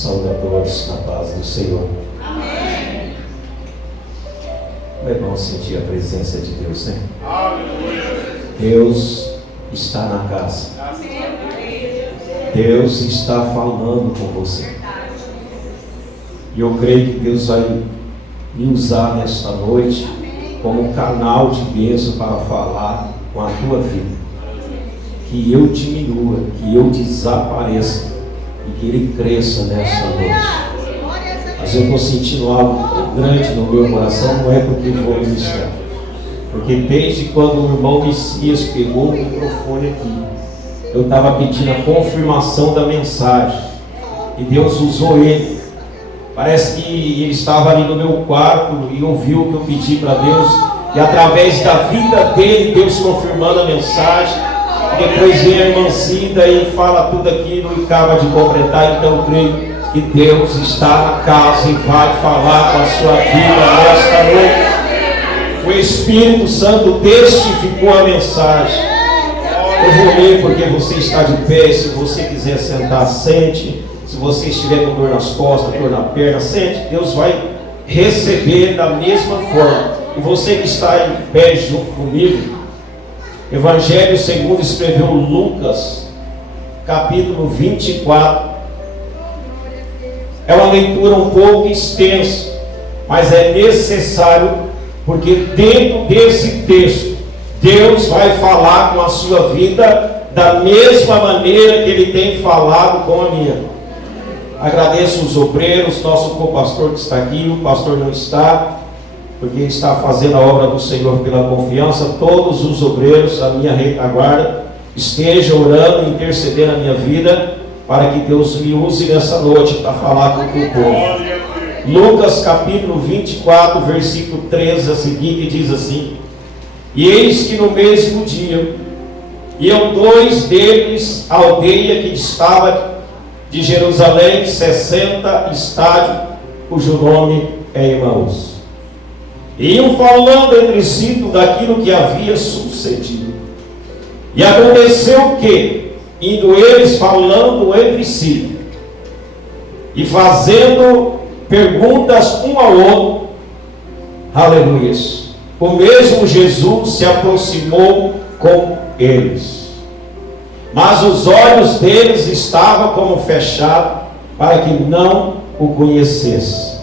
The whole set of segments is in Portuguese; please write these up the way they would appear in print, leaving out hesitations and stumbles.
Saúde a todos na paz do Senhor. Amém. É bom sentir a presença de Deus, né? Aleluia. Deus está na casa. Deus está falando com você. E eu creio que Deus vai me usar nesta noite como canal de bênção para falar com a tua vida. Que eu diminua, que eu desapareça e que Ele cresça nesta noite. Mas eu estou sentindo algo grande no meu coração, não é porque vou ministrar. Porque desde quando o irmão Messias pegou o microfone aqui, eu estava pedindo a confirmação da mensagem. E Deus usou ele. Parece que ele estava ali no meu quarto e ouviu o que eu pedi para Deus. E através da vida dele, Deus confirmando a mensagem. E depois vem a irmã Cinda e fala tudo aquilo e acaba de completar. Então eu creio que Deus está na casa e vai falar com a sua vida nesta noite. O Espírito Santo testificou a mensagem. Eu vou ler porque você está de pé. Se você quiser sentar, sente. Se você estiver com dor nas costas, dor na perna, sente. Deus vai receber da mesma forma. E você que está em pé junto comigo, Evangelho segundo escreveu Lucas, capítulo 24. É uma leitura um pouco extensa, mas é necessário, porque dentro desse texto, Deus vai falar com a sua vida da mesma maneira que Ele tem falado com a minha. Agradeço os obreiros, nosso co-pastor que está aqui, o pastor não está, porque está fazendo a obra do Senhor pela confiança. Todos os obreiros, a minha retaguarda, estejam orando e intercedendo a minha vida, para que Deus me use nessa noite para falar com o teu povo. Lucas capítulo 24, versículo 13 a seguir, diz assim: E eis que no mesmo dia iam dois deles à aldeia que distava de Jerusalém 60 estádios, cujo nome é Emaús. E iam falando entre si tudo aquilo que havia sucedido. E aconteceu que, indo eles falando entre si, e fazendo perguntas um ao outro, aleluia, o mesmo Jesus se aproximou com eles. Mas os olhos deles estavam como fechados, para que não o conhecesse.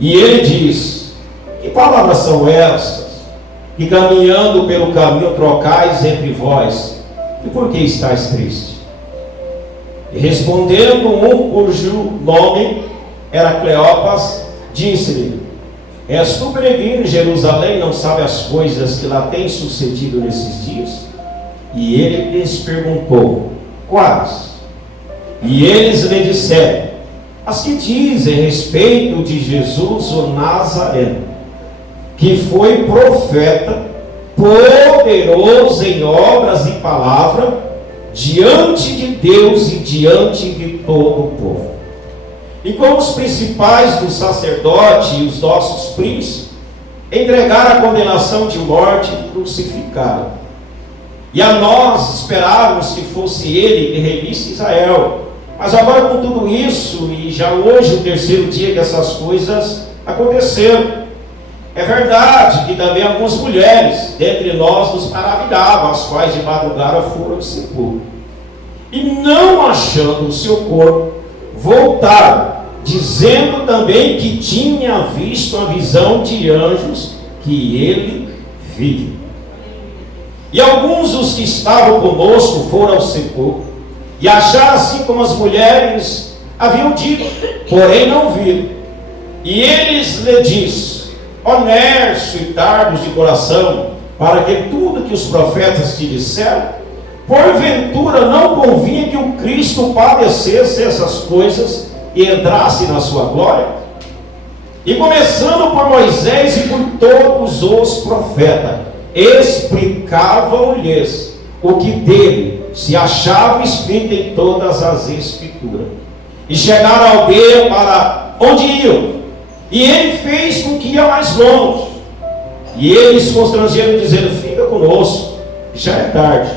E ele diz: Que palavras são essas, que caminhando pelo caminho trocais entre vós? E por que estáis tristes? E respondendo um cujo nome era Cleopas, disse-lhe: És tu peregrino em Jerusalém, não sabe as coisas que lá têm sucedido nesses dias? E ele lhes perguntou: Quais? E eles lhe disseram: As que dizem respeito de Jesus o Nazareno, que foi profeta, poderoso em obras e palavra, diante de Deus e diante de todo o povo. E como os principais dos sacerdotes e os nossos príncipes entregaram a condenação de morte e crucificaram. E a nós esperávamos que fosse ele que remisse Israel. Mas agora, com tudo isso, e já hoje o terceiro dia que essas coisas aconteceram, é verdade que também algumas mulheres dentre nós nos maravilhavam, as quais de madrugada foram ao sepulcro. E não achando o seu corpo, voltaram, dizendo também que tinha visto a visão de anjos que ele vive. E alguns dos que estavam conosco foram ao sepulcro, e acharam assim como as mulheres haviam dito, porém não viram. E eles lhe disse: Ó nercio e tardos de coração, para que tudo que os profetas te disseram, porventura não convinha que o Cristo padecesse essas coisas e entrasse na sua glória? E começando por Moisés e por todos os profetas, explicavam-lhes o que dele se achava escrito em todas as escrituras. E chegaram à aldeia para onde iam, e ele fez com que ia mais longe. E eles constrangeram, dizendo: Fica conosco, já é tarde,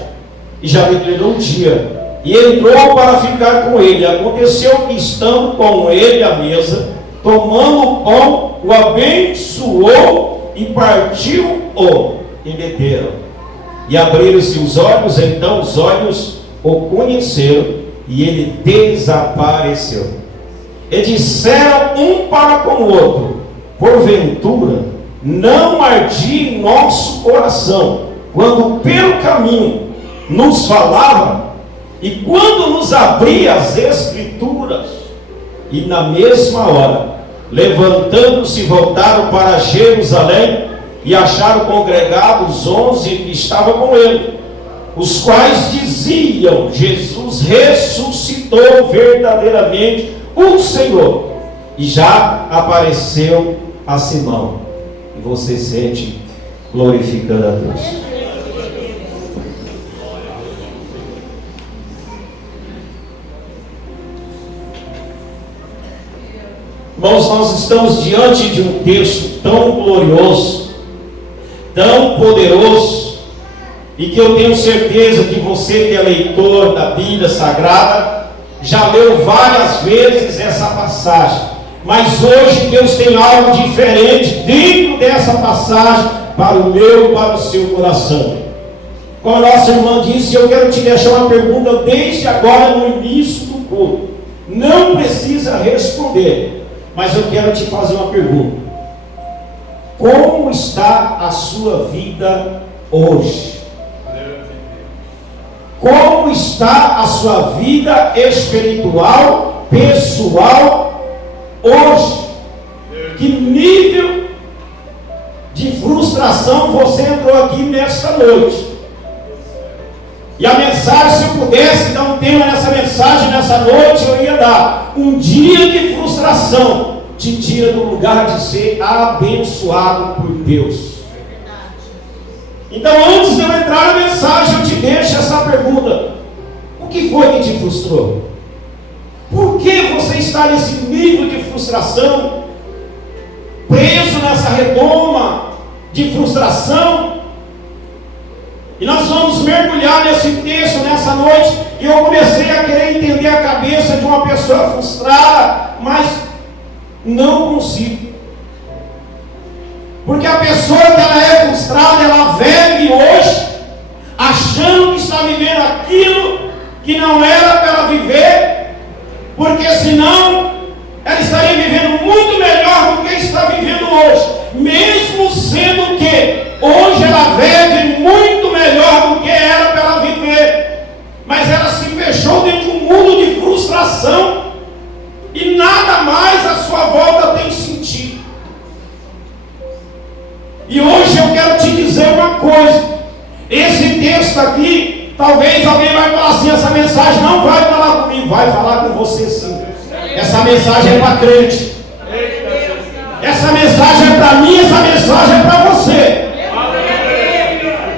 e já declarou o dia, e entrou para ficar com ele. Aconteceu que, estando com ele à mesa, tomando o pão, o abençoou e partiu-o, e meteram. E abriram-se os olhos, então os olhos o conheceram, e ele desapareceu. E disseram um para com o outro: porventura não ardia em nosso coração quando pelo caminho nos falava, e quando nos abria as Escrituras? E na mesma hora, levantando-se, voltaram para Jerusalém, e acharam congregados 11 que estavam com ele, os quais diziam: Jesus ressuscitou verdadeiramente o Senhor, e já apareceu a Simão. E você sente glorificando a Deus. Irmãos, nós estamos diante de um texto tão glorioso, tão poderoso, e que eu tenho certeza que você que é leitor da Bíblia Sagrada já leu várias vezes essa passagem, mas hoje Deus tem algo diferente dentro dessa passagem para o meu e para o seu coração. Como a nossa irmã disse, eu quero te deixar uma pergunta desde agora no início do culto. Não precisa responder, mas eu quero te fazer uma pergunta: como está a sua vida hoje? Como está a sua vida espiritual, pessoal, hoje? Que nível de frustração você entrou aqui nesta noite? E a mensagem, se eu pudesse dar um tema nessa mensagem, nessa noite, eu ia dar: um dia de frustração te tira do lugar de ser abençoado por Deus. Então, antes de eu entrar na mensagem, eu te deixo essa pergunta: o que foi que te frustrou? Por que você está nesse nível de frustração, preso nessa redoma de frustração? E nós vamos mergulhar nesse texto nessa noite. E eu comecei a querer entender a cabeça de uma pessoa frustrada, mas não consigo. Porque a pessoa que ela é frustrada, ela vive hoje achando que está vivendo aquilo que não era para ela viver, porque senão ela estaria vivendo muito melhor do que está vivendo hoje, mesmo sendo que hoje ela vive muito melhor do que era para ela viver, mas ela se fechou dentro de um mundo de frustração e nada mais à sua volta tem sentido. E hoje eu quero te dizer uma coisa: esse texto aqui, talvez alguém vai falar assim: essa mensagem não vai falar comigo. Vai falar com você sim. Essa mensagem é para crente. Essa mensagem é para mim, essa mensagem é para você.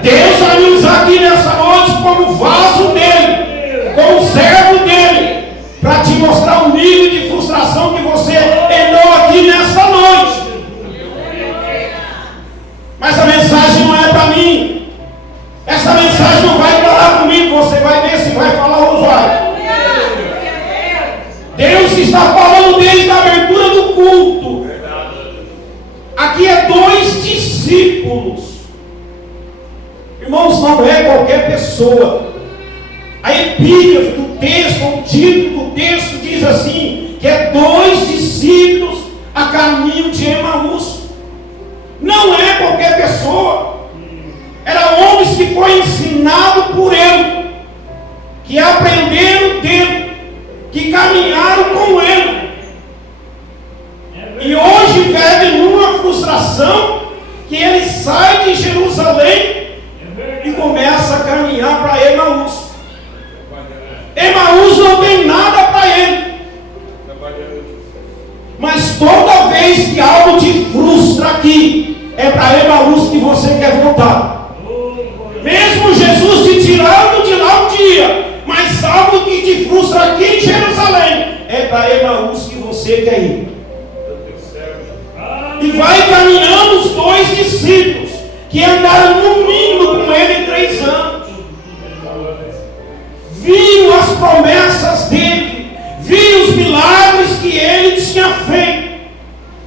Deus vai me usar aqui nessa noite como vaso dele, como servo dele, para te mostrar o nível de frustração que você entrou aqui nessa noite. Mas a mensagem não é para mim. Essa mensagem não vai falar comigo. Você vai ver se vai falar ou não vai. Deus está falando desde a abertura do culto. Aqui é 2 discípulos. Irmãos, não é qualquer pessoa. A epígrafe do texto, o título do texto diz assim, que é 2 discípulos a caminho de Emaús. Não é qualquer pessoa. Eram homens que foi ensinado por ele, que aprenderam dele, que caminharam com ele. E hoje vivem numa frustração que ele sai de Jerusalém e começa a caminhar para Emaús. Emaús não tem nada para ele. Mas toda vez que algo te frustra aqui, é para Emaús que você quer voltar. Mesmo Jesus te tirando de lá um dia, mas algo que te frustra aqui em Jerusalém, é para Emaús que você quer ir. E vai caminhando os 2 discípulos, que andaram no mínimo com ele 3 anos. Viram viu as promessas dele, viu os milagres que ele tinha feito,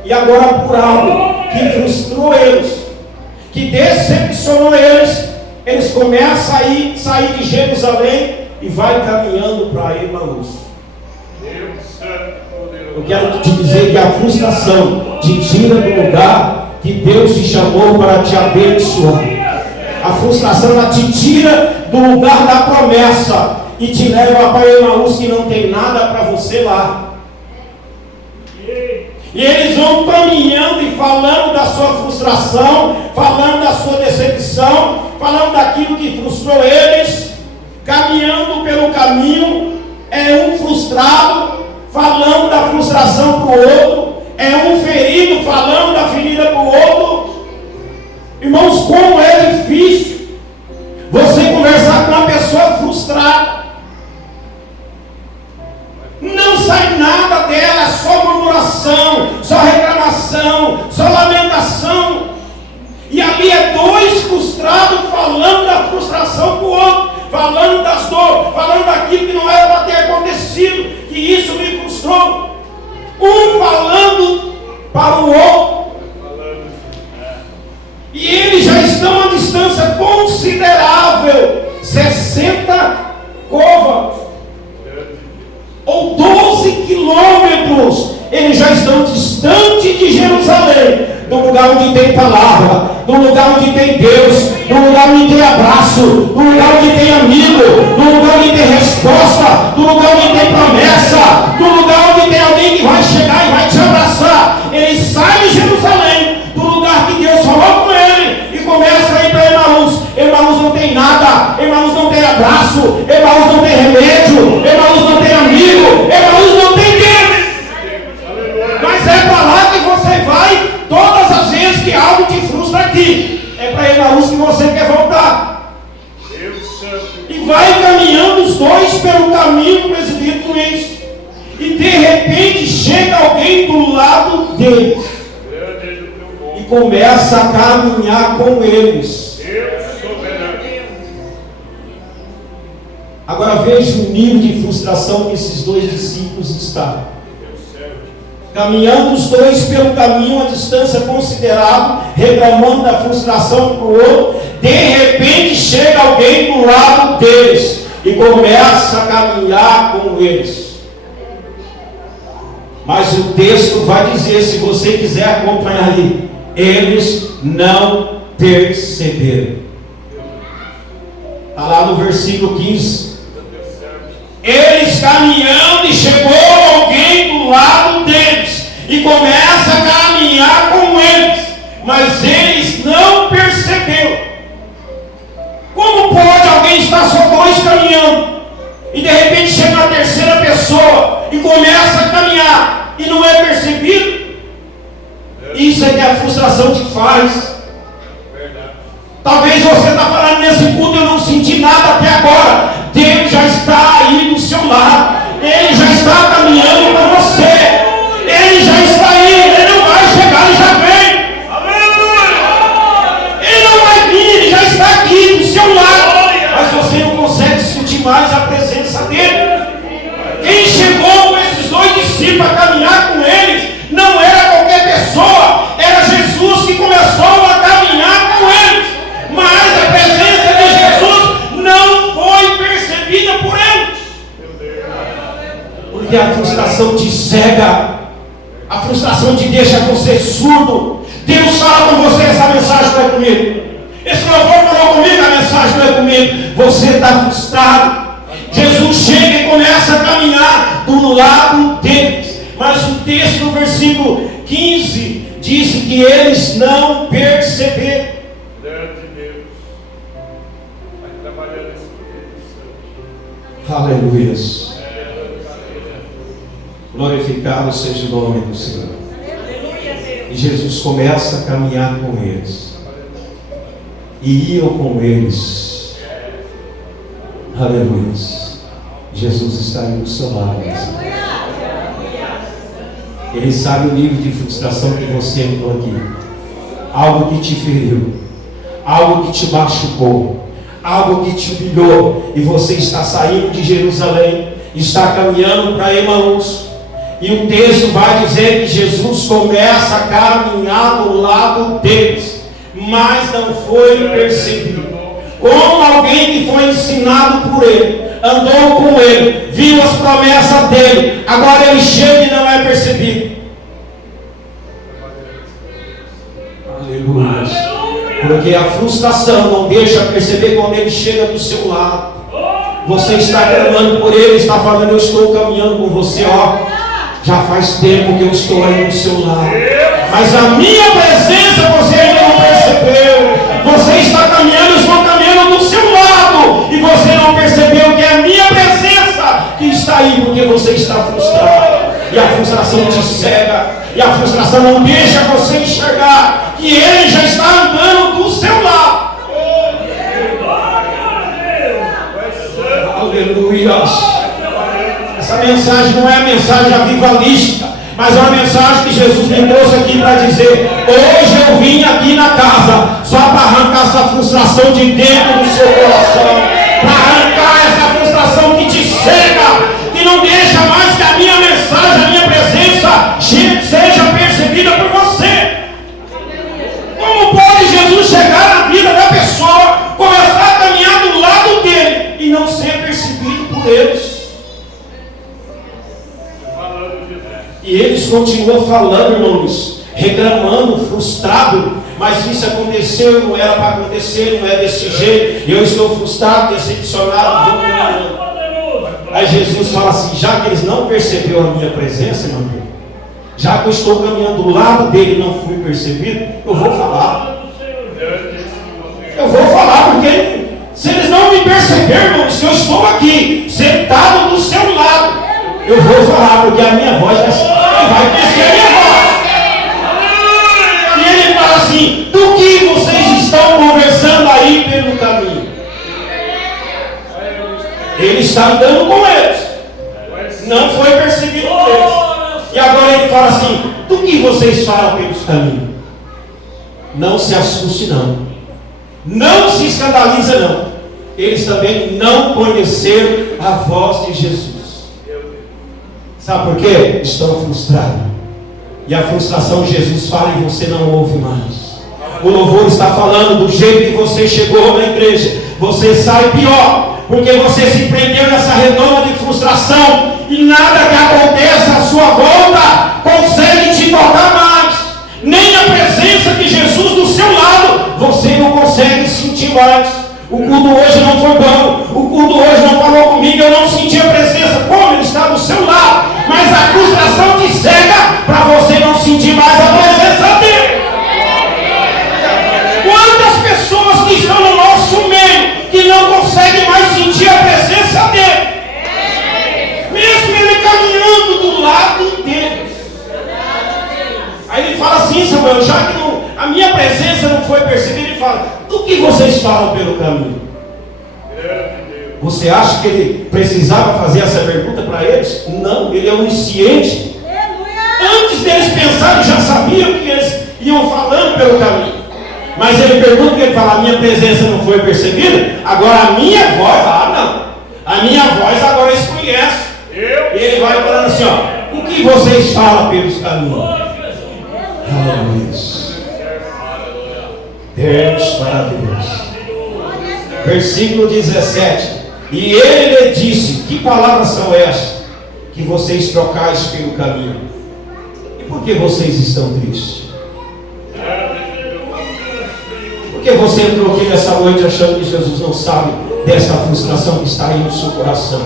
e agora por algo que frustrou eles, que decepcionou eles, eles começam a sair de Jerusalém e vai caminhando para Emaús. Eu quero te dizer que a frustração te tira do lugar que Deus te chamou para te abençoar. A frustração ela te tira do lugar da promessa e te leva para Emaús, que não tem nada para você lá. E eles vão caminhando e falando da sua frustração, falando da sua decepção, falando daquilo que frustrou eles, caminhando pelo caminho. É um frustrado falando da frustração para o outro, é um ferido falando da ferida para o outro. Irmãos, como é difícil você conversar com uma pessoa frustrada. Não sai nada dela, só murmuração, só reclamação, só lamentação. E ali é dois frustrados falando da frustração para o outro, falando das dores, falando daquilo que não era para ter acontecido, que isso me frustrou. Um falando para o outro. E eles já estão a distância considerável, 60 côvados. Ou 12 quilômetros, eles já estão distante de Jerusalém, do lugar onde tem palavra, do lugar onde tem Deus, do lugar onde tem abraço, do lugar onde tem amigo, do lugar onde tem resposta, do lugar onde tem promessa, do lugar onde tem alguém que vai chegar e vai te abraçar. Eles saem de Jerusalém, do lugar que Deus falou com ele, e começam a ir para Emaús. Emaús não tem nada, Emaús não tem abraço, Emaús não tem remédio, Emaús não tem amigo, Emaús não tem Deus. Mas é para lá que você vai todas as vezes que algo te frustra aqui. É para Emaús que você quer voltar. E vai caminhando os dois pelo caminho, presbítero Luiz. E de repente chega alguém do lado deles e começa a caminhar com eles. Agora veja o nível de frustração que esses dois discípulos estavam. Caminhando os dois pelo caminho a distância considerável, reclamando da frustração para o outro. De repente chega alguém do lado deles e começa a caminhar com eles. Mas o texto vai dizer, se você quiser acompanhar ali, eles não perceberam. Está lá no versículo 15. Eles caminhando e chegou alguém do lado deles e começa a caminhar com eles, mas eles não perceberam. Como pode alguém estar só dois caminhando e de repente chega uma terceira pessoa e começa a caminhar e não é percebido? Isso é que a frustração te faz. Talvez você está falando nesse culto, eu não senti nada até agora. Deus já está aí do seu lado, Ele já está caminhando para você, Ele já está aí, Ele não vai chegar, Ele já vem. Ele não vai vir, Ele já está aqui do seu lado, mas você não consegue sentir mais a presença dEle. Quem chegou com esses dois discípulos a caminhar com eles não era qualquer pessoa, era Jesus que começou a caminhar com eles, mas a presença de Jesus não foi percebida por eles. Porque a frustração te cega, a frustração te deixa você surdo. Deus fala com você, essa mensagem não é comigo, esse louvor falou comigo, a mensagem não é comigo. Você está frustrado. Jesus chega e começa a caminhar do lado deles, mas o texto no versículo 15 diz que eles não perceberam. Aleluia. Glorificado seja o nome do Senhor. E Jesus começa a caminhar com eles. E iam com eles. Aleluia. Jesus está aí do seu lado. Ele sabe o nível de frustração que você entrou aqui. Algo que te feriu, algo que te machucou, algo que te humilhou, e você está saindo de Jerusalém, está caminhando para Emaús, e o texto vai dizer que Jesus começa a caminhar do lado deles, mas não foi percebido. Como alguém que foi ensinado por ele, andou com ele, viu as promessas dele, agora ele chega e não é percebido. Aleluia. Porque a frustração não deixa perceber quando ele chega do seu lado. Você está clamando por ele, está falando: eu estou caminhando com você, ó. Já faz tempo que eu estou aí do seu lado, mas a minha presença você ainda não percebeu. Você está caminhando, eu estou caminhando do seu lado, e você não percebeu que é a minha presença que está aí, porque você está frustrado. E a frustração te cega, e a frustração não deixa você enxergar que ele já está andando do seu lado. Aleluia. Essa mensagem não é a mensagem avivalística, mas é uma mensagem que Jesus me trouxe aqui para dizer: hoje eu vim aqui na casa só para arrancar essa frustração de dentro do seu coração, para arrancar essa frustração que te cega, que não deixa mais que a minha mensagem, a minha presença seja percebida por você. Como pode Jesus chegar na vida da pessoa, começar a caminhar do lado dele e não ser percebido por eles? E eles continuam falando, irmãos, reclamando, frustrado. Mas isso aconteceu, não era para acontecer, não é desse jeito. Eu estou frustrado, decepcionado, vou caminhando. Aí Jesus fala assim: já que eles não perceberam a minha presença, meu amigo, já que eu estou caminhando do lado dele e não fui percebido, eu vou falar. Eu vou falar, porque se eles não me perceberem, irmãos, que eu estou aqui, sentado do seu lado, eu vou falar, porque a minha voz vai crescer a minha voz. E ele fala assim: do que vocês estão conversando aí pelo caminho? Ele está andando com eles, não foi percebido por eles. E agora ele fala assim: do que vocês falam pelos caminhos? Não se assuste não, não se escandaliza não. Eles também não conheceram a voz de Jesus. Sabe por quê? Estão frustrados. E a frustração, Jesus fala e você não ouve mais. O louvor está falando: do jeito que você chegou na igreja, você sai pior, porque você se prendeu nessa redoma de frustração, e nada que aconteça à sua volta consegue te tocar mais. Nem a presença de Jesus do seu lado você não consegue sentir mais. O culto hoje não foi bom, o culto hoje não falou comigo, eu não senti a presença. Como ele está do seu lado, mas a frustração te cega para você não sentir mais a presença dele. Quantas pessoas que estão no nosso meio que não conseguem mais sentir a presença dele, mesmo ele caminhando do lado deles. Aí ele fala assim: Samuel, já que a minha presença não foi percebida, ele fala: do que vocês falam pelo caminho? Você acha que ele precisava fazer essa pergunta para eles? Não, ele é onisciente. Antes deles pensarem, já sabiam que eles iam falando pelo caminho. Mas ele pergunta, que ele fala: a minha presença não foi percebida, agora a minha voz, não, a minha voz agora eles conhecem. E ele vai falando assim: ó, o que vocês falam pelos caminhos? Deus maravilhoso. Versículo 17: e ele lhe disse: que palavras são estas que vocês trocais pelo caminho? E por que vocês estão tristes? Porque você entrou aqui nessa noite achando que Jesus não sabe dessa frustração que está aí no seu coração,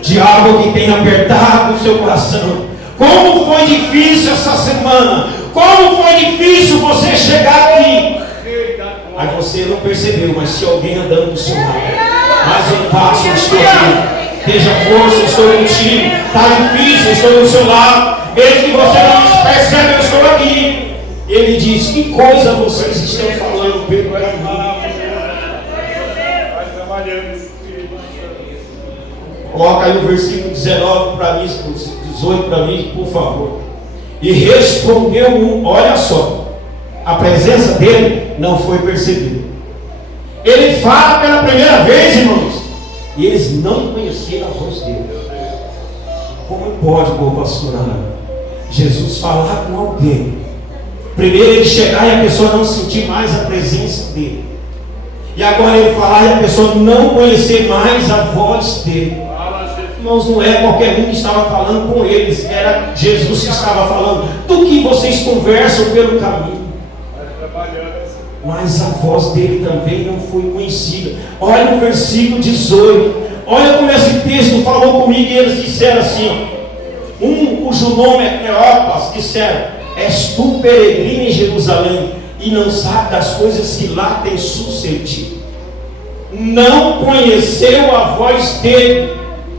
de algo que tem apertado o seu coração. Como foi difícil essa semana, como foi difícil você chegar aqui. Aí você não percebeu, mas se alguém andando do seu lado, mais um passo, eu estou aqui. Esteja força, eu estou contigo. Está difícil, eu estou do seu lado. Mesmo que você não percebe, eu estou aqui. Ele diz: que coisa vocês estão falando pelo caminho? Coloca aí o versículo 19 para mim, 18 para mim, por favor. E respondeu um: olha só, a presença dele não foi percebida. Ele fala pela primeira vez, irmãos, e eles não conheceram a voz dele. Como pode, meu pastor, Jesus falar com alguém, primeiro ele chegar e a pessoa não sentir mais a presença dele, e agora ele falar e a pessoa não conhecer mais a voz dele? Irmãos, não é qualquer um que estava falando com eles, era Jesus que estava falando. Do que vocês conversam pelo caminho? Mas a voz dele também não foi conhecida. Olha o versículo 18. Olha como esse texto falou comigo. E eles disseram assim, ó, um cujo nome é Cleopas, disseram: és tu peregrino em Jerusalém e não sabe das coisas que lá tem sucedido? Não conheceu a voz dele,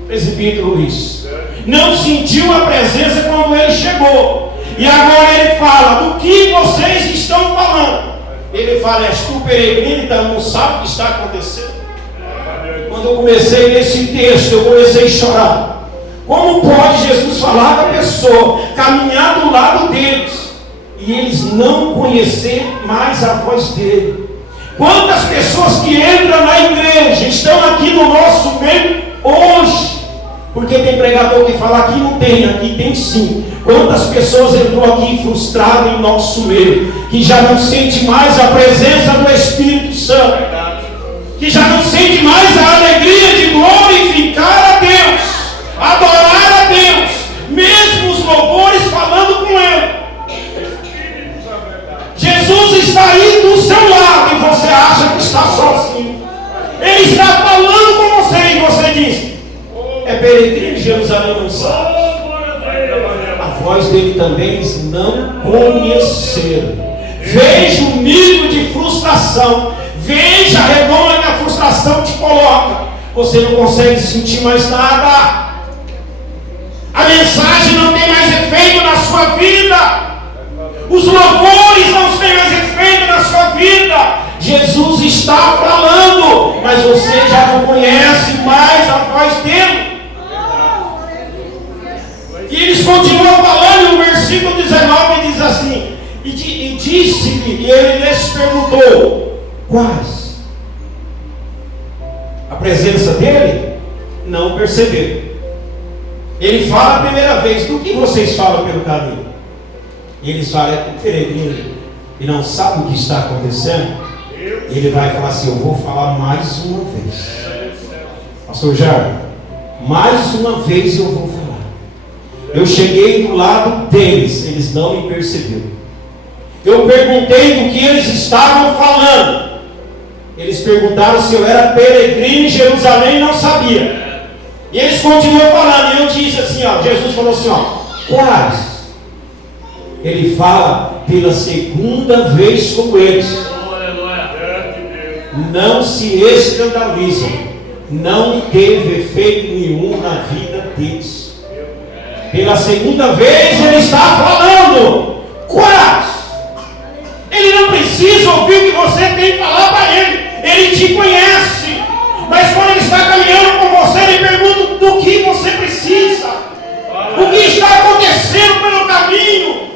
presbítero Luiz, não sentiu a presença quando ele chegou. E agora ele fala: do que vocês estão falando? Ele fala: és tu peregrino, então não sabe o que está acontecendo. Quando eu comecei nesse texto, eu comecei a chorar. Como pode Jesus falar da pessoa, caminhar do lado deles, e eles não conhecer mais a voz dele? Quantas pessoas que entram na igreja estão aqui no nosso meio hoje? Porque tem pregador que fala aqui não tem, aqui tem sim. Quantas pessoas entrou aqui frustradas em nosso meio, que já não sente mais a presença do Espírito Santo, que já não sente mais a alegria de glorificar a Deus, adorar a Deus, mesmo os louvores falando com Ele. Jesus está aí do seu lado e você acha que está sozinho. Ele está falando com você e você diz: é peregrino em Jerusalém, não sabe. A voz dele também eles não conheceram. Veja o nível de frustração. Veja a redoma que a frustração te coloca. Você não consegue sentir mais nada. A mensagem não tem mais efeito na sua vida. Os louvores não têm mais efeito na sua vida. Jesus está falando, mas você já não conhece mais a voz dele. E eles continuam falando, no versículo 19 diz assim: e disse-lhe, e ele lhes perguntou: quais? A presença dele não perceberam. Ele fala a primeira vez: do que vocês falam pelo caminho? E eles falam: é peregrino e não sabe o que está acontecendo. E ele vai falar assim: eu vou falar mais uma vez. Pastor Jair, mais uma vez eu vou falar. Eu cheguei do lado deles, eles não me perceberam. Eu perguntei do que eles estavam falando. Eles perguntaram se eu era peregrino em Jerusalém e não sabia. E eles continuam falando. E eu disse assim, ó, Jesus falou assim, ó: quais? Ele fala pela segunda vez com eles. Não se escandalizam. Não teve efeito nenhum na vida deles. Pela segunda vez ele está falando. Quais? Ele não precisa ouvir o que você tem que falar para ele. Ele te conhece. Mas quando ele está caminhando com você, ele pergunta do que você precisa. O que está acontecendo pelo caminho?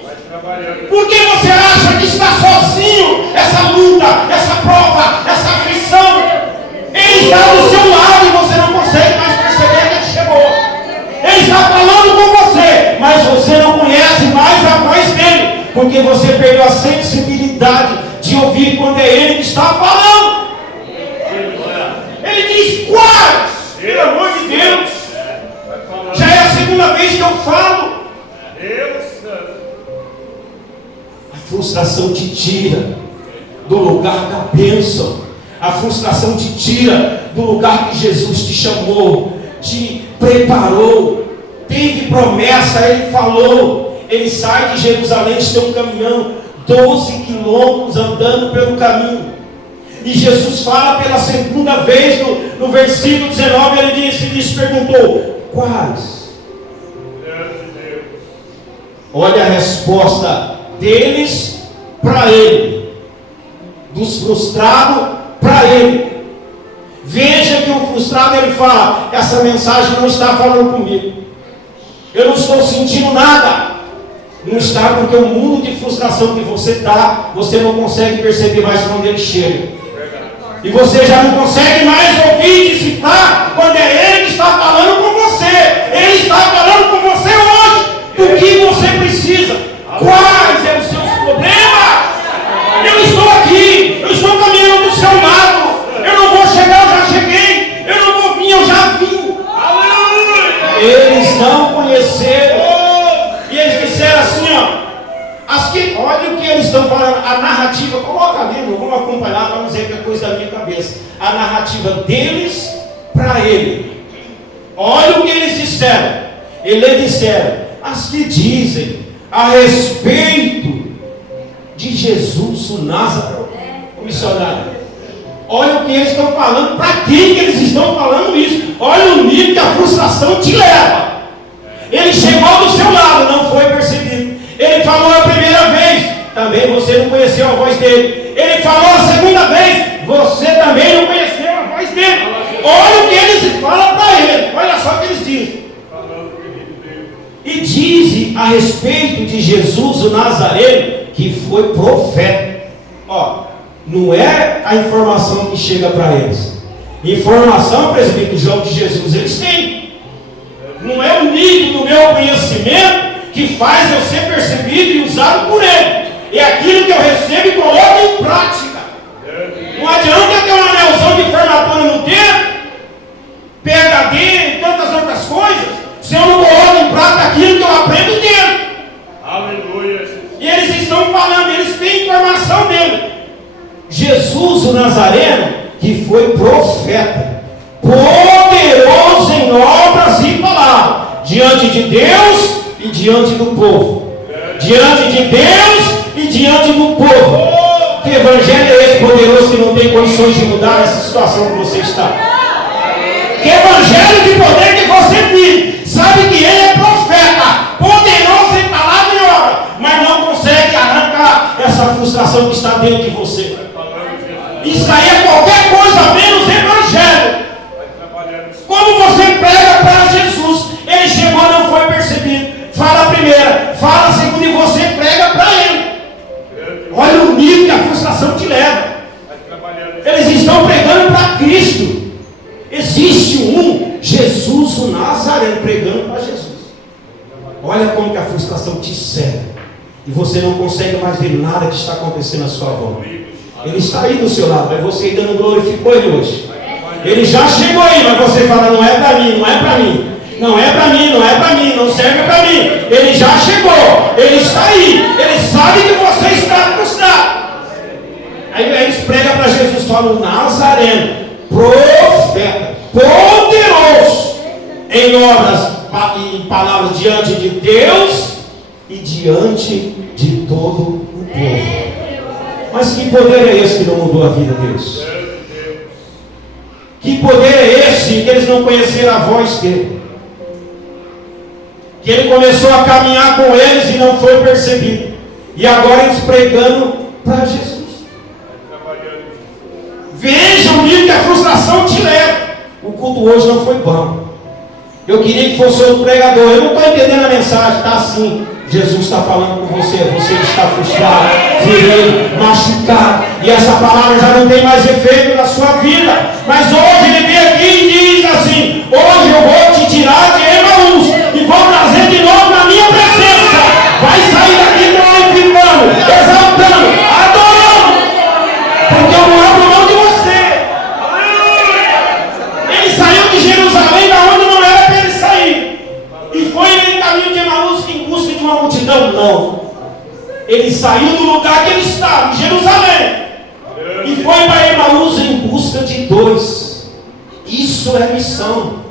Por que você acha que está sozinho? Essa luta, essa prova, essa aflição. Ele está do seu lado e você não consegue mais perceber que ele chegou. Ele está falando com você, mas você não conhece mais a voz dele, porque você perdeu a sensibilidade de ouvir quando é ele que está falando. Ele diz: quais? Pelo amor de Deus, já é a segunda vez que eu falo. A frustração te tira do lugar da bênção. A frustração te tira do lugar que Jesus te chamou, te preparou, teve promessa, ele falou. Ele sai de Jerusalém, estão caminhando 12 quilômetros andando pelo caminho, e Jesus fala pela segunda vez no versículo 19, ele lhes perguntou: quais? Olha a resposta deles para ele, dos frustrados para ele. Veja que o frustrado ele fala: essa mensagem não está falando comigo, eu não estou sentindo nada. Não está, porque o mundo de frustração que você está, você não consegue perceber mais quando ele chega. E você já não consegue mais ouvir e citar quando é Ele que está falando com você. Ele está falando com você hoje do que você precisa. Quais são os seus problemas? Eu estou aqui, eu estou caminhando do seu lado. Eu não vou chegar, eu já cheguei. Eu não vou vir, eu já vim. Eles não conheceram. E eles disseram assim, ó. Olha o que eles estão falando, a narrativa, coloca ali, vamos acompanhar, vamos ver que é coisa da minha cabeça. A narrativa deles para ele. Olha o que eles disseram. Eles disseram, as que dizem a respeito de Jesus o Nazareno, o missionário. Olha o que eles estão falando, para quem que eles estão falando isso? Olha o nível que a frustração te leva. Ele chegou do seu lado, não foi percebido. Ele falou a primeira vez, também você não conheceu a voz dele. Ele falou a segunda vez, você também não conheceu a voz dele. Olha o que eles falam para ele, olha só o que eles dizem. E dizem a respeito de Jesus o Nazareno, que foi profeta. Ó, não é a informação que chega para eles. Informação, presbítero João, de Jesus eles têm. Não é o nível do meu conhecimento que faz eu ser percebido e usado por Ele. É aquilo que eu recebo e coloco em prática. Não adianta eu ter uma anelzão de formatura no dedo, PhD e tantas outras coisas, se eu não coloco em prática aquilo que eu aprendo dentro. Aleluia. E eles estão falando, eles têm informação dele. Jesus o Nazareno, que foi profeta, poderoso em obras e palavras, diante de Deus e diante do povo. Diante de Deus e diante do povo. Que evangelho é esse poderoso que não tem condições de mudar essa situação que você está? Que evangelho de poder que você vive? Sabe que ele é profeta, poderoso em palavra e obra, mas não consegue arrancar essa frustração que está dentro de você. Isso aí é qualquer coisa menos evangelho. Como você prega para Jesus, ele chegou e não foi percebido. Fala a primeira, fala a segunda e você prega para ele. Olha o nível que a frustração te leva. Eles estão pregando para Cristo. Existe um Jesus o Nazareno pregando para Jesus. Olha como que a frustração te cega. E você não consegue mais ver nada que está acontecendo à sua volta. Ele está aí do seu lado, mas você ainda não glorificou ele hoje. Ele já chegou aí, mas você fala, não é para mim, não é para mim. Não é para mim, não é para mim, não serve para mim. Ele já chegou, ele está aí, ele sabe que você está frustrado. Aí eles pregam para Jesus, falam, Nazareno, profeta, poderoso em obras e em palavras diante de Deus e diante de todo o povo. Mas que poder é esse que não mudou a vida deles? Que poder é esse que eles não conheceram a voz dele? Que ele começou a caminhar com eles e não foi percebido. E agora eles pregando para Jesus. Veja o nível que a frustração te leva. O culto hoje não foi bom. Eu queria que fosse outro pregador. Eu não estou entendendo a mensagem. Está assim. Jesus está falando com você. Você que está frustrado, ferido, machucado. E essa palavra já não tem mais efeito na sua vida. Mas hoje ele vem aqui e diz assim: hoje eu vou te tirar de Emaús e vou trazer de novo na minha presença. Vai sair daqui glorificando, exaltando, adorando. Porque eu não abro mão de você. Ele saiu de Jerusalém da onde não era para ele sair. E foi em caminho de Emaús em busca de uma multidão? Não. Ele saiu do lugar que ele estava, em Jerusalém, e foi para Emaús em busca de dois. Isso é missão.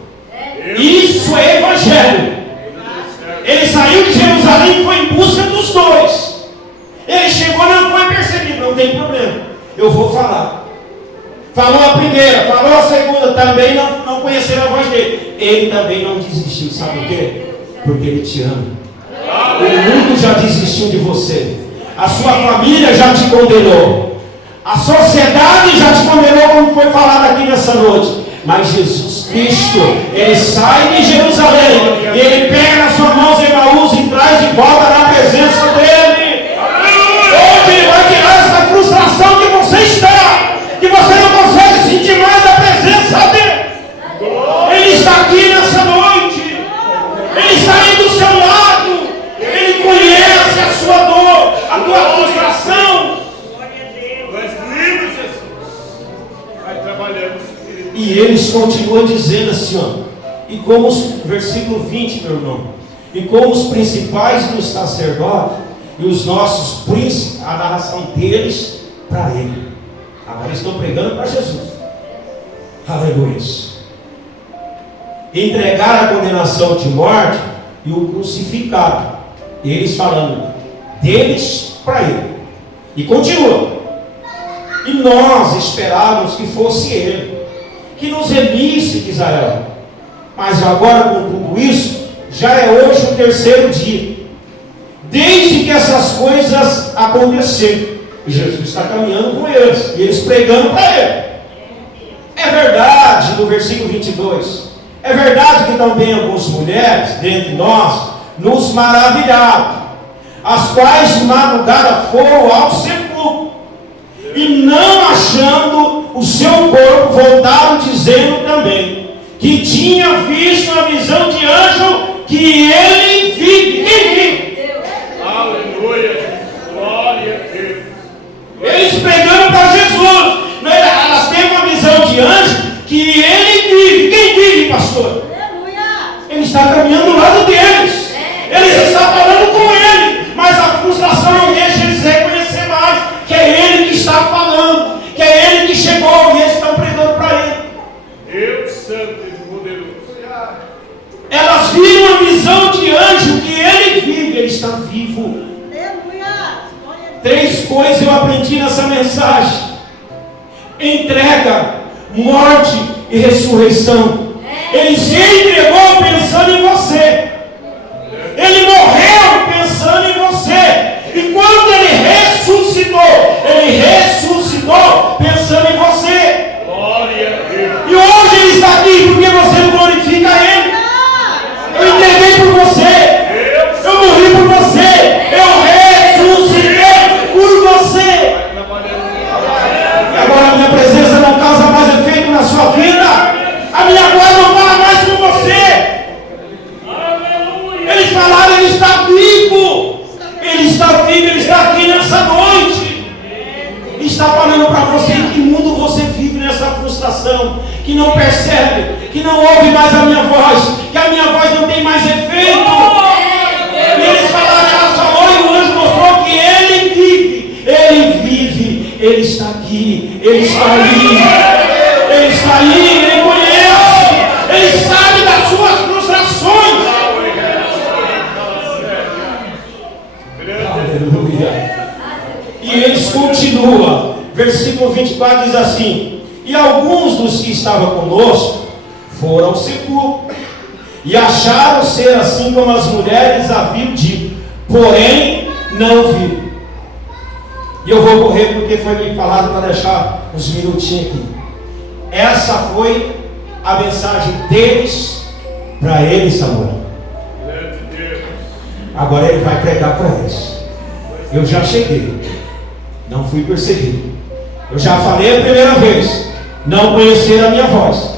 Isso é evangelho. Ele saiu de Jerusalém e foi em busca dos dois. Ele chegou e não foi percebido. Não tem problema, eu vou falar. Falou a primeira, falou a segunda, também não conheceram a voz dele. Ele também não desistiu, sabe por quê? Porque ele te ama. O mundo já desistiu de você. A sua família já te condenou. A sociedade já te condenou, como foi falado aqui nessa noite. Mas Jesus Cristo, ele sai de Jerusalém e ele pega nas suas mãos Emaús e traz de volta na presença dele. Hoje ele vai tirar essa frustração que você está, que você não consegue E eles continuam dizendo assim, ó, e como os, versículo 20, meu irmão, e como os principais dos sacerdotes e os nossos príncipes, a narração deles para ele. Agora estão pregando para Jesus. Aleluia. Entregaram a condenação de morte e o crucificaram. Eles falando deles para ele. E continua. E nós esperávamos que fosse ele, que nos remisse de Israel. Mas agora, com tudo isso, já é hoje o terceiro dia, desde que essas coisas aconteceram. E Jesus está caminhando com eles, e eles pregando para ele. É verdade, no versículo 22, é verdade que também algumas mulheres, dentre nós, nos maravilharam, as quais de madrugada foram ao sepulcro, e não achando o seu corpo, voltaram dizendo também, que tinha visto a visão de anjo, que ele vive. Quem vive? Aleluia. Glória a Deus. Eles pregando para Jesus. Elas têm uma visão de anjo que ele vive. Quem vive, pastor? Ele está caminhando do lado deles. Eles estão falando com ele, mas a frustração não deixa eles reconhecer mais que é ele que está falando, que é ele que chegou e eles estão pregando para ele. Deus santo e poderoso. Elas viram a visão de anjo que ele vive, ele está vivo. Três coisas eu aprendi nessa mensagem: entrega, morte e ressurreição. Ele se entregou pensando em você. Ele morreu pensando em você. E quando ele ressuscitou pensando em você. Glória a Deus. E hoje ele está aqui porque você não glorifica ele. Eu entreguei por você. Eu morri por você. Eu ressuscitei por você. E agora a minha presença não causa mais efeito na sua vida. A minha glória não fala mais com você. Eles falaram, ele está vivo. Ele está vivo, ele está aqui nessa noite. Está falando para você em que mundo você vive nessa frustração, que não percebe, que não ouve mais a minha voz, que a minha voz não tem mais efeito. E eles falaram, ela falou e o anjo mostrou que ele vive, ele está aqui, ele está ali, ele está ali, ele conhece, ele sabe das suas frustrações. Aleluia. E eles continuam, versículo 24 diz assim: e alguns dos que estavam conosco foram ao sepulcro, e acharam ser assim como as mulheres haviam dito, porém não viram. E eu vou correr porque foi me falado para deixar uns minutinhos aqui. Essa foi a mensagem deles para eles, Samuel. Agora ele vai pregar para eles. Eu já cheguei, não fui perseguido. Eu já falei a primeira vez, não conheceram a minha voz.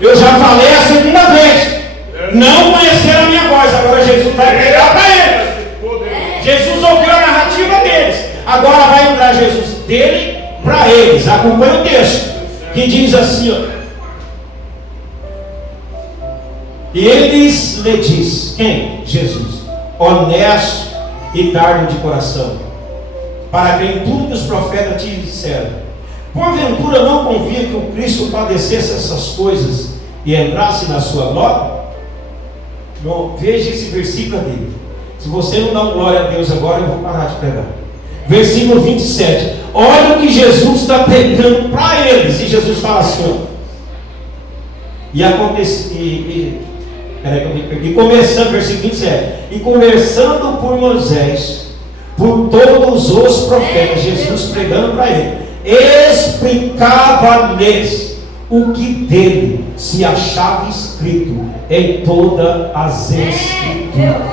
Eu já falei a segunda vez, não conheceram a minha voz. Agora Jesus vai pregar para eles. Jesus ouviu a narrativa deles, agora vai entrar Jesus dele para eles. Acompanha o texto que diz assim, ó. E eles lhe diz, quem? Jesus, honesto e tardo de coração, para crer em tudo que os profetas te disseram. Porventura não convinha que o Cristo padecesse essas coisas e entrasse na sua glória? Não, veja esse versículo dele. Se você não dá glória a Deus agora, eu vou parar de pregar. Versículo 27. Olha o que Jesus está pregando para eles. E Jesus fala assim, ó. E começando, versículo 27, e conversando por Moisés, por todos os profetas, Jesus pregando para ele, explicava-lhes o que dele se achava escrito em todas as Escrituras.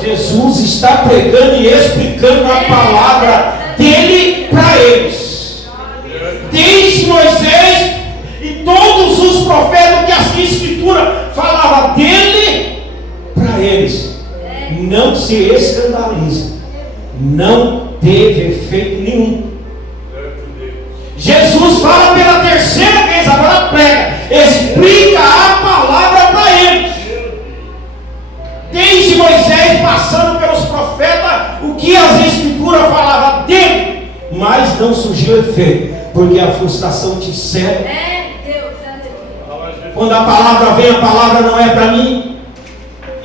Jesus está pregando e explicando a palavra dele para eles. Desde Moisés e todos os profetas, que a Escritura falava dele para eles. Não se escandalize, não teve efeito nenhum. Jesus mas não surgiu efeito, porque a frustração te cega. Quando a palavra vem, a palavra não é para mim.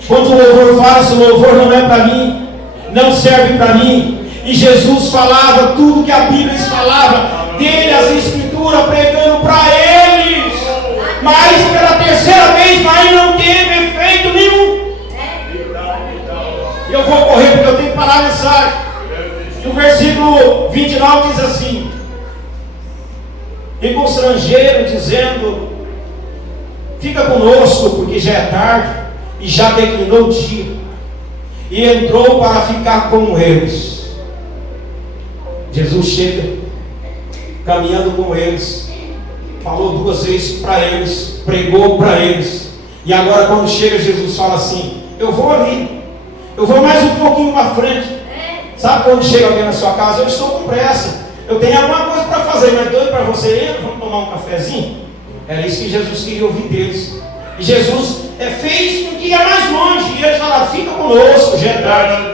Quando o louvor fala, esse louvor não é para mim, não serve para mim. E Jesus falava tudo que a Bíblia falava dele, as Escrituras, pregando para eles. Mas pela terceira vez, mas não teve efeito nenhum. Eu vou correr porque eu tenho que parar a mensagem. E o versículo 29 diz assim: e constrangeram, dizendo: fica conosco, porque já é tarde, e já declinou o dia. E entrou para ficar com eles. Jesus chega, caminhando com eles, falou 2 vezes para eles, pregou para eles. E agora quando chega, Jesus fala assim: eu vou ali, eu vou mais um pouquinho para frente. Sabe quando chega alguém na sua casa? Eu estou com pressa, eu tenho alguma coisa para fazer, mas doido para você, entra, vamos tomar um cafezinho? Era isso que Jesus queria ouvir deles. E Jesus fez com que ia mais longe, e eles falaram: fica conosco, já é tarde.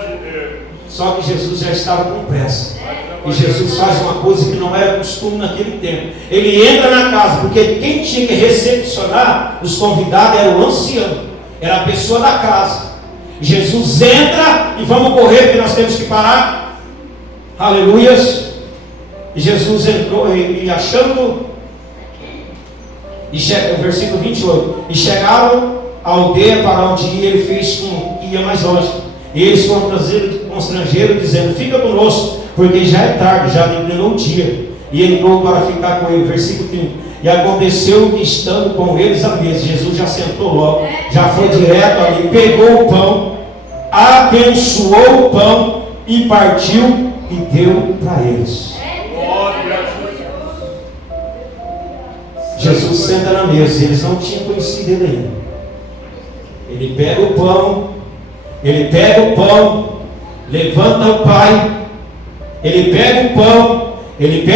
Só que Jesus já estava com pressa. E Jesus faz uma coisa que não era costume naquele tempo. Ele entra na casa, porque quem tinha que recepcionar os convidados era o ancião, era a pessoa da casa. Jesus entra, e vamos correr porque nós temos que parar. Aleluias. E Jesus entrou e achando, o versículo 28, e chegaram à aldeia para onde ia, ele fez com que ia mais longe. E eles constrangeram, dizendo: fica conosco, porque já é tarde, já declinou o dia. E entrou para ficar com ele. Versículo 30. E aconteceu que, estando com eles à mesa, Jesus já sentou logo, já foi direto ali, pegou o pão, abençoou o pão e partiu e deu para eles. Jesus senta na mesa, eles não tinham conhecido ele ainda. Ele pega o pão, levanta o Pai, ele pega o pão, ele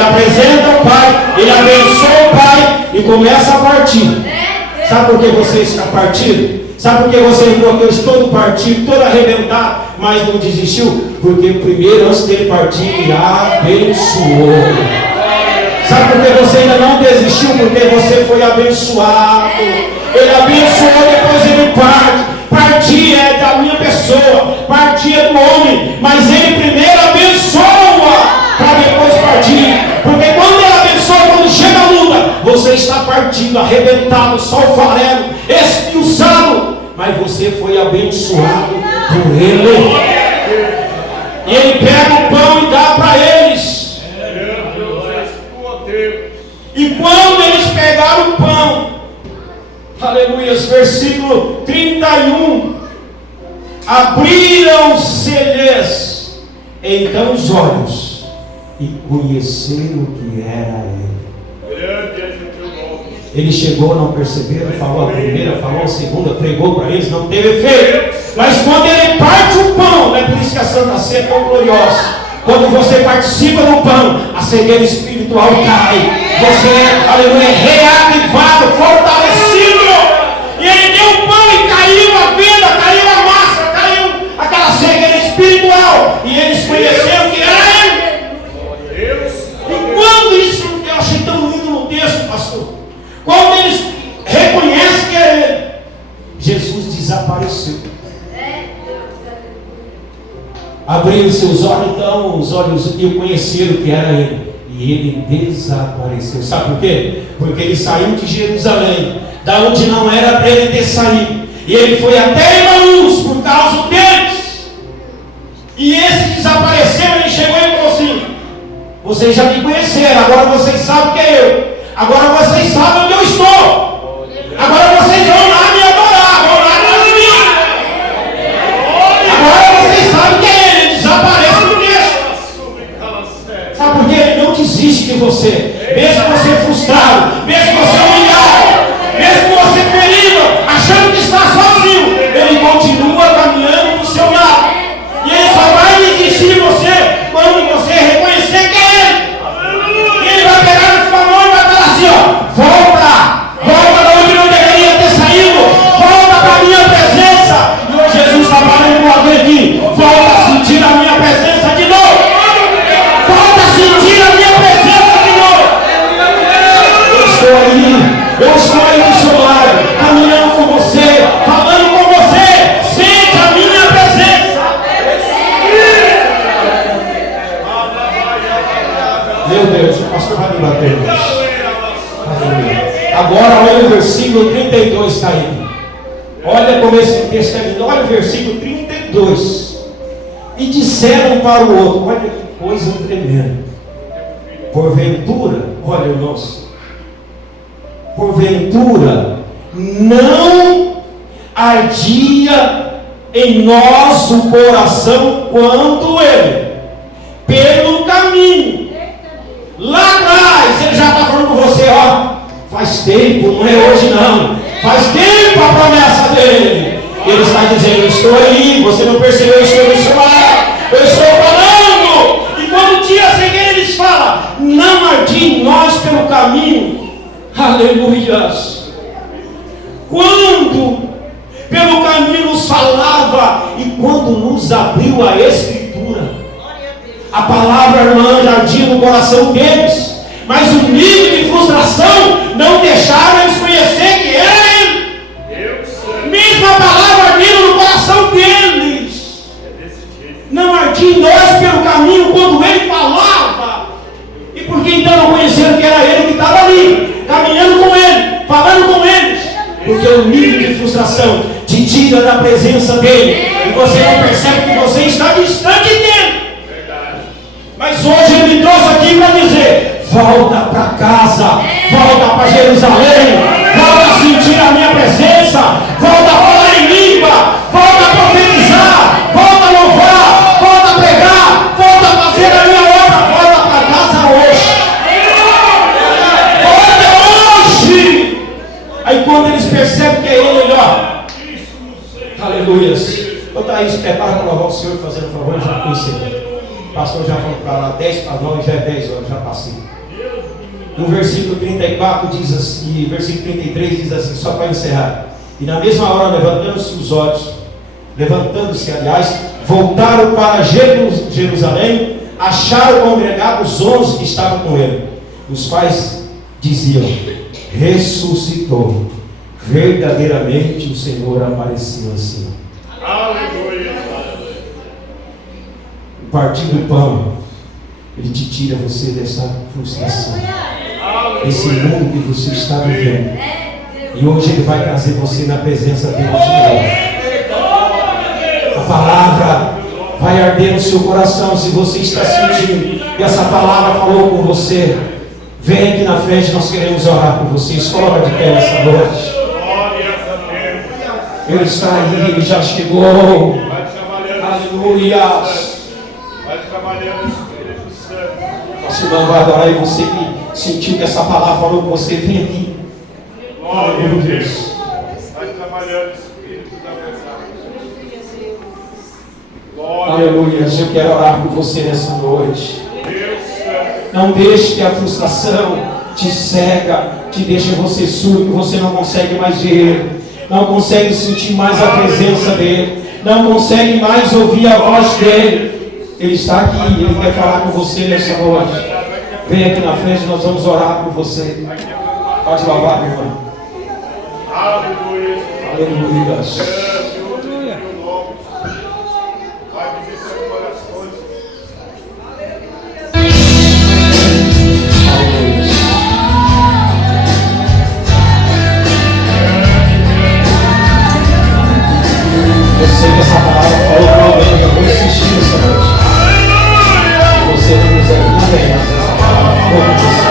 apresenta o Pai, ele abençoa o Pai e começa a partir. Sabe por que você está partido? Sabe por que você entrou aqui todo partido, todo arrebentado, mas não desistiu? Porque primeiro, antes dele partir, ele abençoou. Sabe por que você ainda não desistiu? Porque você foi abençoado. Ele abençoou, depois ele parte. Partir é da minha pessoa, partir é do homem, mas ele primeiro abençoa para depois partir. Porque quando ele abençoa, quando chega a luta, você está partindo, arrebentado, sol farelo, expulsado, mas você foi abençoado por ele. E ele pega o pão e dá para eles. E quando eles pegaram o pão, aleluia, versículo 31, abriram-se-lhes então os olhos e conheceram o que era ele. Ele chegou, não perceberam, falou a primeira, falou a segunda, pregou para eles, não teve efeito. Mas quando ele parte o pão, é por isso que a Santa Ceia é tão gloriosa. Quando você participa do pão, a cegueira espiritual cai. Você é, aleluia, reavivado, fortalecido. E ele deu o pão e caiu a vida, caiu a massa, caiu aquela cegueira espiritual. E eles conheceram que era ele. E quando isso, eu achei tão lindo no texto, pastor. Quando eles reconhecem que é ele, Jesus desapareceu. Abriram seus olhos, então, os olhos e conheceram que era ele. E ele desapareceu. Sabe por quê? Porque ele saiu de Jerusalém, da onde não era para ele ter saído. E ele foi até Emaús por causa deles. E esse desapareceu, ele chegou e falou assim: vocês já me conheceram, agora vocês sabem que é eu. Agora vocês sabem onde eu estou. Agora vocês vão lá me adorar, vão lá me mim. Agora vocês sabem que é ele. Desaparece no texto. Sabe por quê? Ele não desiste de você. Mesmo você frustrado, mesmo você humilhado, mesmo você ferido, achando que está sozinho, ele continua caminhando do seu lado. E ele só vai desistir de você quando você reconhecer que é ele. E ele vai pegar na sua mão e vai falar assim: ó, volta de onde não deveria ter saído, volta para a minha presença. E hoje Jesus está falando com alguém aqui. Pode bater, irmãos. Aleluia. Agora olha o versículo 32, está aí. Olha como esse texto termina. Olha o versículo 32. E disseram para o outro, olha que coisa tremenda. Porventura, olha irmãos, porventura não ardia em nós o coração quando ele, pelo caminho, lá atrás, ele já está falando com você, ó, faz tempo, não é hoje não, faz tempo a promessa dele. Ele está dizendo, eu estou aí, você não percebeu, eu estou no seu lado, eu estou falando. E quando tira a cegueira, eles falam, não ardia em nós pelo caminho, aleluias. Quando pelo caminho nos falava e quando nos abriu a Escritura, a palavra, irmã, ardia no coração deles, mas o nível de frustração não deixaram eles conhecer que era ele. Mesmo a palavra ardia no coração deles, não ardia em nós pelo caminho quando ele falava. E por que então não conheceram que era ele que estava ali, caminhando com ele, falando com eles? Porque o nível de frustração te tira da presença dele e você não percebe que você está distante dele. Mas hoje ele me trouxe aqui para dizer, volta para casa, volta para Jerusalém, volta a sentir a minha presença, volta a falar em língua, volta a profetizar, volta a louvar, volta a pregar, volta a fazer a minha obra, volta para casa hoje. Volta hoje. Aí quando eles percebem que é ele, ó, aleluias. Então Thaís, prepara para louvar o Senhor, fazendo favor, eu já conheci. O pastor já falou para lá, 10 para 9, já é 10 horas, já passei. No versículo 34 diz assim, versículo 33 diz assim, só para encerrar. E na mesma hora, levantando-se os olhos, aliás, voltaram para Jerusalém, acharam congregados os 11 que estavam com ele, os quais diziam, ressuscitou, verdadeiramente o Senhor apareceu assim. Aleluia. O partir do pão, ele te tira você dessa frustração, desse mundo que você está vivendo. E hoje ele vai trazer você na presença dele de novo. A palavra vai arder no seu coração. Se você está sentindo que essa palavra falou com você, vem aqui na frente, nós queremos orar por vocês. Coloca de pé nessa noite. Ele está aí, ele já chegou. Aleluia. Vai trabalhando o Espírito Santo. Nosso irmão vai adorar, e você que sentiu que essa palavra falou com você, vem aqui. Glória a Deus. Vai trabalhando o Espírito da verdade. Glória. Aleluia. Eu quero orar por você nessa noite. Deus Santo. Não deixe que a frustração te cega, te deixe você surdo, você não consegue mais ver, não consegue sentir mais a presença dele, não consegue mais ouvir a voz dele. Ele está aqui, ele quer falar com você nessa noite. Vem aqui na frente, nós vamos orar por você. Pode louvar, meu irmão. Aleluia. Aleluia. Vai visitar corações. Eu sei que essa palavra falou com alguém, eu vou insistir nessa noite. Você não quiser, não vem, mas essa palavra falou com você.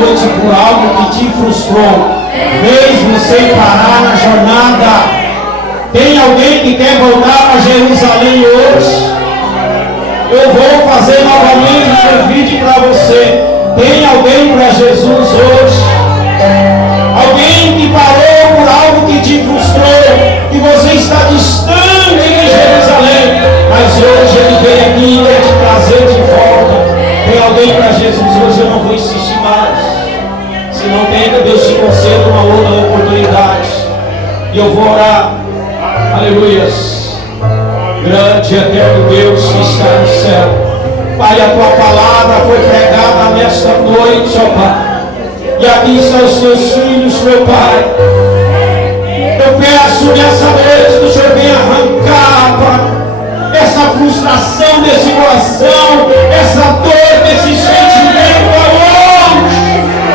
noite por algo que te frustrou, fez você parar na jornada. Tem alguém que quer voltar para Jerusalém hoje? Eu vou fazer novamente um convite para você. Tem alguém para Jesus hoje? Alguém que parou por algo que te frustrou, que você está distante de Jerusalém, mas hoje ele veio aqui e quer te trazer de volta. Tem alguém para Jesus hoje? Eu não vou insistir mais. Se não tem, que Deus te conceda uma outra oportunidade. E eu vou orar. Aleluias. Grande e eterno Deus que está no céu. Pai, a tua palavra foi pregada nesta noite, ó Pai. E aqui estão os teus filhos, meu Pai. Eu peço nessa noite que o Senhor venha arrancar, Pai, essa frustração desse coração, essa dor, desse sentimento, aonde?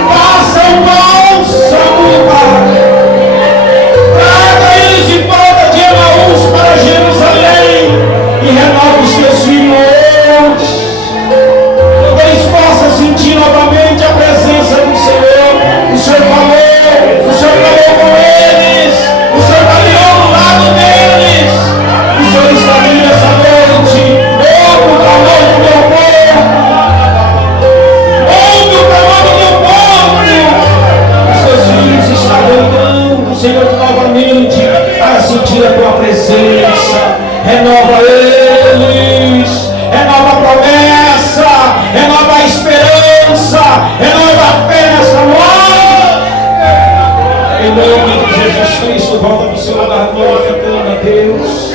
Faça um bálsamo, Pai. Traga eles de volta de Emaús para Jerusalém e renova os teus filhos hoje. Que eles possam sentir novamente a presença do Senhor. O Senhor falou com eles, o Senhor caminhou do lado deles. O Senhor está vindo essa noite. Ouve o clamor do meu povo. Ouve o clamor do meu povo. Os seus filhos estão voltando, Senhor, novamente para sentir a tua presença. Renova eles, renova a promessa, renova a esperança, renova a fé nesta noite. Em nome de Jesus Cristo, volta para o seu lugar glorificando a Deus.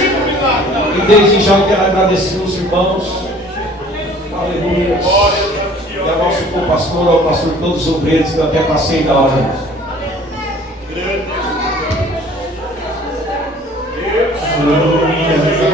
E desde já eu quero agradecer os irmãos. Aleluia. E ao nosso co-pastor, ao pastor de todos os obreiros, que eu até passei da hora. Aleluia.